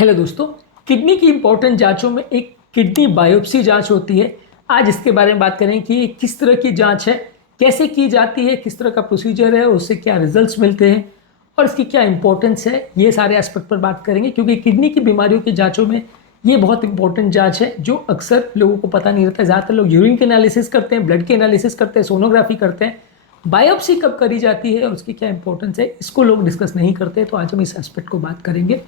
Hello दोस्तों, kidney की important जांचों में एक किडनी बायोप्सी जांच होती है। आज इसके बारे में बात करें कि किस तरह की जांच है, कैसे की जाती है, किस तरह का प्रोसीजर है, उससे क्या रिजल्ट्स मिलते हैं और इसकी क्या इंपॉर्टेंस है। ये सारे एस्पेक्ट पर बात करेंगे क्योंकि किडनी की बीमारियों की जांचों में ये बहुत इंपॉर्टेंट जांच है जो अक्सर लोगों को पता नहीं रहता है। ज़्यादातर लोग यूरिन के एनालिसिस करते हैं, ब्लड के एनालिसिस करते हैं, सोनोग्राफी करते हैं। बायोप्सी कब करी जाती है और उसकी क्या इंपॉर्टेंस है, इसको लोग डिस्कस नहीं करते। तो आज हम इस एस्पेक्ट को बात करेंगे।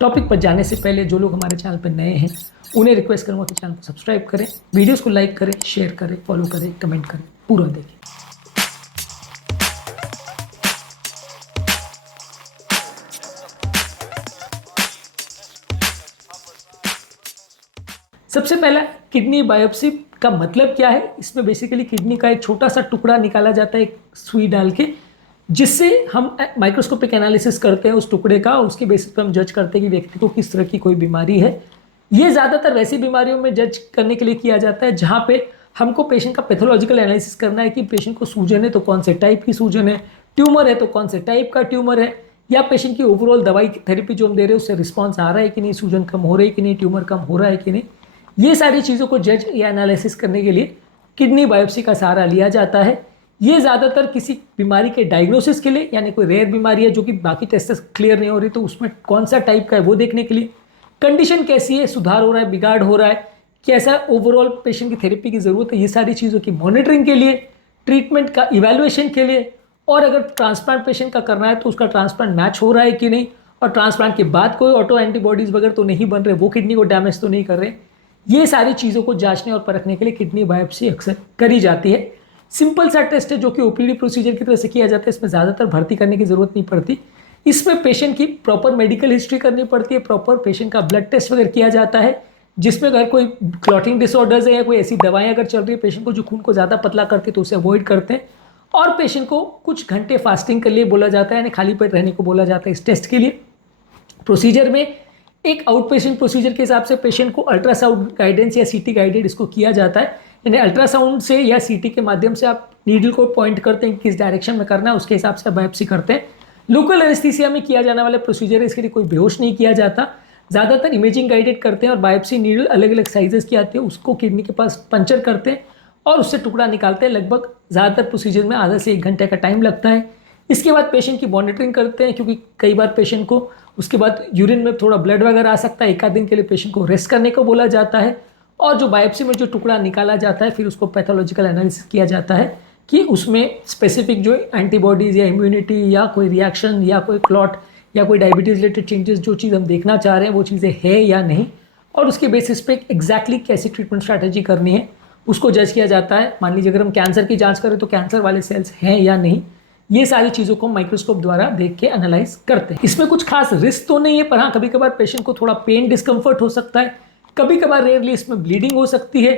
टॉपिक पर जाने से पहले जो लोग हमारे चैनल पर नए हैं उन्हें रिक्वेस्ट करूंगा कि चैनल को सब्सक्राइब करें, वीडियोस को लाइक करें, शेयर करें, फॉलो करें, कमेंट करें, पूरा देखें। सबसे पहला, किडनी बायोप्सी का मतलब क्या है। इसमें बेसिकली किडनी का एक छोटा सा टुकड़ा निकाला जाता है एक सुई डाल के, जिससे हम माइक्रोस्कोपिक एनालिसिस करते हैं उस टुकड़े का और उसके बेसिस पर हम जज करते हैं कि व्यक्ति को किस तरह की कोई बीमारी है। ये ज़्यादातर वैसी बीमारियों में जज करने के लिए किया जाता है जहाँ पे हमको पेशेंट का पैथोलॉजिकल एनालिसिस करना है कि पेशेंट को सूजन है तो कौन से टाइप की सूजन है, ट्यूमर है तो कौन से टाइप का ट्यूमर है, या पेशेंट की ओवरऑल दवाई थेरेपी जो हम दे रहे हैं उससे रिस्पॉन्स आ रहा है कि नहीं, सूजन कम हो रही है कि नहीं, ट्यूमर कम हो रहा है कि नहीं। ये सारी चीज़ों को जज या एनालिसिस करने के लिए किडनी बायोप्सी का सहारा लिया जाता है। ये ज़्यादातर किसी बीमारी के डायग्नोसिस के लिए, यानी कोई रेयर बीमारी है जो कि बाकी टेस्ट क्लियर नहीं हो रही तो उसमें कौन सा टाइप का है वो देखने के लिए, कंडीशन कैसी है, सुधार हो रहा है, बिगाड़ हो रहा है, कैसा ओवरऑल पेशेंट की थेरेपी की ज़रूरत है, ये सारी चीज़ों की मॉनिटरिंग के लिए, ट्रीटमेंट का इवैल्यूएशन के लिए, और अगर ट्रांसप्लांट पेशेंट का करना है तो उसका ट्रांसप्लांट मैच हो रहा है कि नहीं, और ट्रांसप्लांट के बाद कोई ऑटो एंटीबॉडीज़ वगैरह तो नहीं बन रहे, वो किडनी को डैमेज तो नहीं कर रहे। ये सारी चीज़ों को जांचने और परखने के लिए किडनी बायोप्सी अक्सर करी जाती है। सिंपल सा टेस्ट है जो कि ओपीडी प्रोसीजर की तरह से किया जाता है। इसमें ज़्यादातर भर्ती करने की ज़रूरत नहीं पड़ती। इसमें पेशेंट की प्रॉपर मेडिकल हिस्ट्री करनी पड़ती है, प्रॉपर पेशेंट का ब्लड टेस्ट वगैरह किया जाता है, जिसमें अगर कोई क्लॉटिंग डिसऑर्डर्स है या कोई ऐसी दवाएं अगर चल रही है पेशेंट को जो खून को ज़्यादा पतला करती है तो उसे अवॉइड करते हैं। और पेशेंट को कुछ घंटे फास्टिंग के लिए बोला जाता है, यानी खाली पेट रहने को बोला जाता है इस टेस्ट के लिए। प्रोसीजर में एक आउट पेशेंट प्रोसीजर के हिसाब से पेशेंट को अल्ट्रासाउंड गाइडेंस या सीटी गाइडेड इसको किया जाता है, यानी अल्ट्रासाउंड से या सीटी के माध्यम से आप नीडल को पॉइंट करते हैं किस डायरेक्शन में करना है, उसके हिसाब से बायोप्सी करते हैं। लोकल एनेस्थीसिया में किया जाने वाला प्रोसीजर है, इसके लिए कोई बेहोश नहीं किया जाता। ज़्यादातर इमेजिंग गाइडेड करते हैं और बायोप्सी नीडल अलग अलग साइजेस की आती है, उसको किडनी के पास पंचर करते हैं और उससे टुकड़ा निकालते हैं। लगभग ज़्यादातर प्रोसीजर में आधा से 1 घंटे का टाइम लगता है। इसके बाद पेशेंट की मॉनिटरिंग करते हैं, क्योंकि कई बार पेशेंट को उसके बाद यूरिन में थोड़ा ब्लड वगैरह आ सकता है। 1 आध दिन के लिए पेशेंट को रेस्ट करने को बोला जाता है और जो बायोप्सी में जो टुकड़ा निकाला जाता है फिर उसको पैथोलॉजिकल एनालिसिस किया जाता है कि उसमें स्पेसिफिक जो एंटीबॉडीज़ या इम्यूनिटी या कोई रिएक्शन या कोई क्लॉट या कोई डायबिटीज़ रिलेटेड चेंजेस, जो चीज़ हम देखना चाह रहे हैं वो चीज़ें है या नहीं, और उसके बेसिस पे एग्जैक्टली कैसी ट्रीटमेंट स्ट्रैटेजी करनी है उसको जज किया जाता है। मान लीजिए अगर हम कैंसर की जाँच करें तो कैंसर वाले सेल्स हैं या नहीं, ये सारी चीज़ों को माइक्रोस्कोप द्वारा देख के एनालाइज करते हैं। इसमें कुछ खास रिस्क तो नहीं है, पर हाँ कभी कभार पेशेंट को थोड़ा पेन डिस्कम्फर्ट हो सकता है, कभी कभार रेयरली इसमें ब्लीडिंग हो सकती है,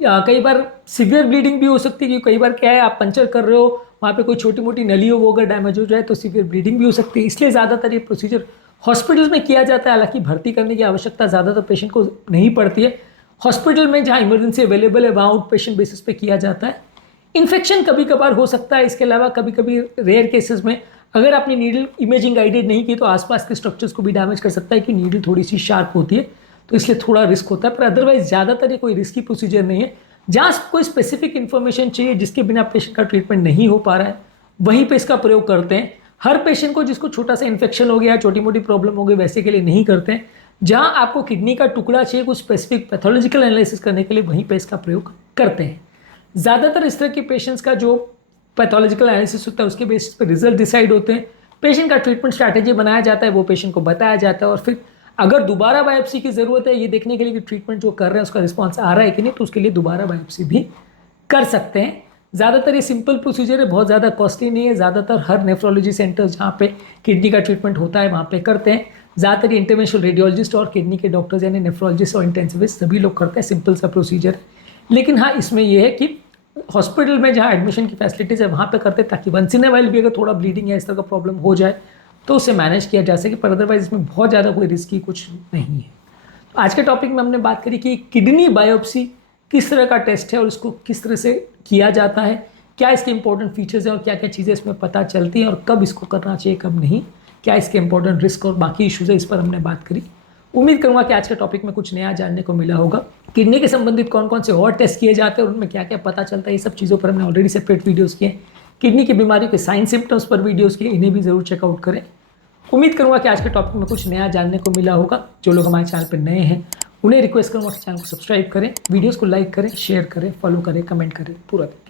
कई बार सीवियर ब्लीडिंग भी हो सकती है, क्योंकि कई बार क्या है आप पंचर कर रहे हो, वहाँ पे कोई छोटी मोटी नली हो वो अगर डैमेज हो जाए तो सीवियर ब्लीडिंग भी हो सकती है। इसलिए ज़्यादातर ये प्रोसीजर हॉस्पिटल में किया जाता है, हालांकि भर्ती करने की आवश्यकता ज़्यादातर पेशेंट को नहीं पड़ती है। हॉस्पिटल में जहाँ इमरजेंसी अवेलेबल है वहाँ आउट पेशेंट बेसिस पे किया जाता है। इन्फेक्शन कभी कभार हो सकता है। इसके अलावा कभी कभी रेयर केसेस में अगर आपने नीडल इमेजिंग गाइडेड नहीं की तो आसपास के स्ट्रक्चर्स को भी डैमेज कर सकता है, कि नीडल थोड़ी सी शार्प होती है तो इसलिए थोड़ा रिस्क होता है, पर अदरवाइज ज़्यादातर ये कोई रिस्की प्रोसीजर नहीं है। जहाँ कोई स्पेसिफिक इन्फॉर्मेशन चाहिए जिसके बिना पेशेंट का ट्रीटमेंट नहीं हो पा रहा है वहीं पे इसका प्रयोग करते हैं। हर पेशेंट को जिसको छोटा सा इन्फेक्शन हो गया, छोटी मोटी प्रॉब्लम हो गई, वैसे के लिए नहीं करते हैं। जहाँ आपको किडनी का टुकड़ा चाहिए कुछ स्पेसिफिक पैथोलॉजिकल एनालिसिस करने के लिए, वहीं पे इसका प्रयोग करते हैं। ज़्यादातर इस तरह के पेशेंट्स का जो पैथोलॉजिकल एनालिसिस होता है उसके बेसिस पे रिजल्ट डिसाइड होते हैं। पेशेंट का ट्रीटमेंट स्ट्रैटेजी बनाया जाता है, वो पेशेंट को बताया जाता है, और फिर अगर दोबारा बायोप्सी की ज़रूरत है ये देखने के लिए कि ट्रीटमेंट जो कर रहे हैं उसका रिस्पॉन्स आ रहा है कि नहीं, तो उसके लिए दोबारा बायोप्सी भी कर सकते हैं। ज़्यादातर ये सिंपल प्रोसीजर है, बहुत ज़्यादा कॉस्टली नहीं है। ज़्यादातर हर नेफ्रोलॉजी सेंटर जहाँ पे किडनी का ट्रीटमेंट होता है वहाँ पे करते हैं। ज़्यादातर इंटरवेंशनल रेडियोलॉजिस्ट और किडनी के डॉक्टर्स यानी नेफ्रोलॉजिस्ट और इंटेंसिविस्ट सभी लोग करते हैं, सिंपल सा प्रोसीजर। लेकिन हाँ इसमें यह है कि हॉस्पिटल में जहाँ एडमिशन की फैसिलिटीज़ है वहाँ पे करते हैं, ताकि वंस इन ए वाइल भी अगर थोड़ा ब्लीडिंग या इस तरह का प्रॉब्लम हो जाए तो उसे मैनेज किया जा सके, पर अदरवाइज इसमें बहुत ज़्यादा कोई रिस्की कुछ नहीं है। तो आज के टॉपिक में हमने बात करी कि किडनी बायोप्सी किस तरह का टेस्ट है और इसको किस तरह से किया जाता है, क्या इसके इंपॉर्टेंट फीचर्स हैं और क्या क्या चीज़ें इसमें पता चलती हैं और कब इसको करना चाहिए कब नहीं, क्या इसके इंपॉर्टेंट रिस्क और बाकी इश्यूज़ है, इस पर हमने बात करी। उम्मीद करूंगा कि आज के टॉपिक में कुछ नया जानने को मिला होगा। किडनी के संबंधित कौन कौन से और टेस्ट किए जाते हैं और उनमें क्या क्या पता चलता है, ये सब चीज़ों पर हमने ऑलरेडी सेपरेट वीडियोस किए। किडनी की बीमारियों के साइन सिम्टम्स पर वीडियोस किए, इन्हें भी जरूर चेकआउट करें। उम्मीद करूंगा कि आज के टॉपिक में कुछ नया जानने को मिला होगा। जो लोग हमारे चैनल पर नए हैं उन्हें रिक्वेस्ट करूंगा कि चैनल को सब्सक्राइब करें, वीडियोस को लाइक करें, शेयर करें, फॉलो करें, कमेंट करें पूरा दिन।